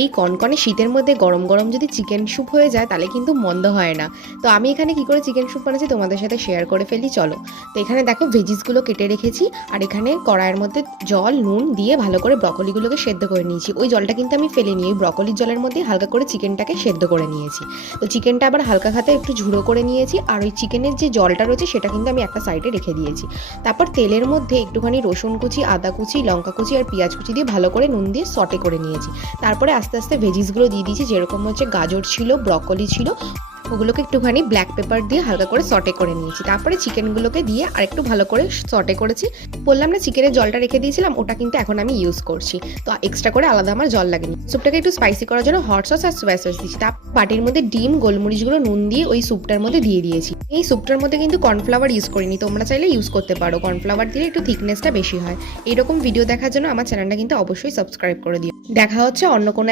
এই কনকনে শীতের মধ্যে গরম গরম যদি চিকেন স্যুপ হয়ে যায় তাহলে কিন্তু মন্দ হয় না। তো আমি এখানে কি করে চিকেন স্যুপ বানাচ্ছি তোমাদের সাথে শেয়ার করে ফেলি, চলো। তো এখানে দেখো ভেজিসগুলো কেটে রেখেছি, আর এখানে কড়াইয়ের মধ্যে জল নুন দিয়ে ভালো করে ব্রকলিগুলোকে সেদ্ধ করে নিয়েছি। ওই জলটা কিন্তু আমি ফেলে নিই, ওই ব্রকলির জলের মধ্যে হালকা করে চিকেনটাকে সেদ্ধ করে নিয়েছি। তো চিকেনটা আবার হালকা খাতে একটু ঝুড়ো করে নিয়েছি, আর ওই চিকেনের যে জলটা রয়েছে সেটা কিন্তু আমি একটা সাইডে রেখে দিয়েছি। তারপর তেলের মধ্যে একটুখানি রসুন কুচি, আদা কুচি, লঙ্কা কুচি আর পেঁয়াজ কুচি দিয়ে ভালো করে নুন দিয়ে সটে করে নিয়েছি। তারপরে আস্তে আস্তে ভেজিসগুলো দিয়ে দিয়েছি, যেরকম হচ্ছে গাজর ছিল, ব্রকলি ছিল, ওগুলোকে একটুখানি ব্ল্যাক পেপার দিয়ে হালকা করে সটে করে নিয়েছি। তারপরে চিকেনগুলোকে দিয়ে আর একটু ভালো করে সটে করেছি। বললাম না চিকেনের জলটা রেখে দিয়েছিলাম, ওটা কিন্তু এখন আমি ইউজ করছি, তো এক্সট্রা করে আলাদা আমার জল লাগেনি। স্যুপটাকে একটু স্পাইসি করার জন্য হট সস আর সোয়া সস দিয়েছি। তার বাটির মধ্যে ডিম, গোলমরিচগুলো নুন দিয়ে ওই স্যুপটার মধ্যে দিয়ে দিয়েছি। এই স্যুপটার মধ্যে কিন্তু কর্নফ্লাওয়ার ইউজ করিনি, তোমরা চাইলে ইউজ করতে পারো, কর্নফ্লাওয়ার দিলে একটু থিকনেসটা বেশি হয়। এইরকম ভিডিও দেখার জন্য আমার চ্যানেলটা কিন্তু অবশ্যই সাবস্ক্রাইব করে দিও। দেখা হচ্ছে অন্য কোনো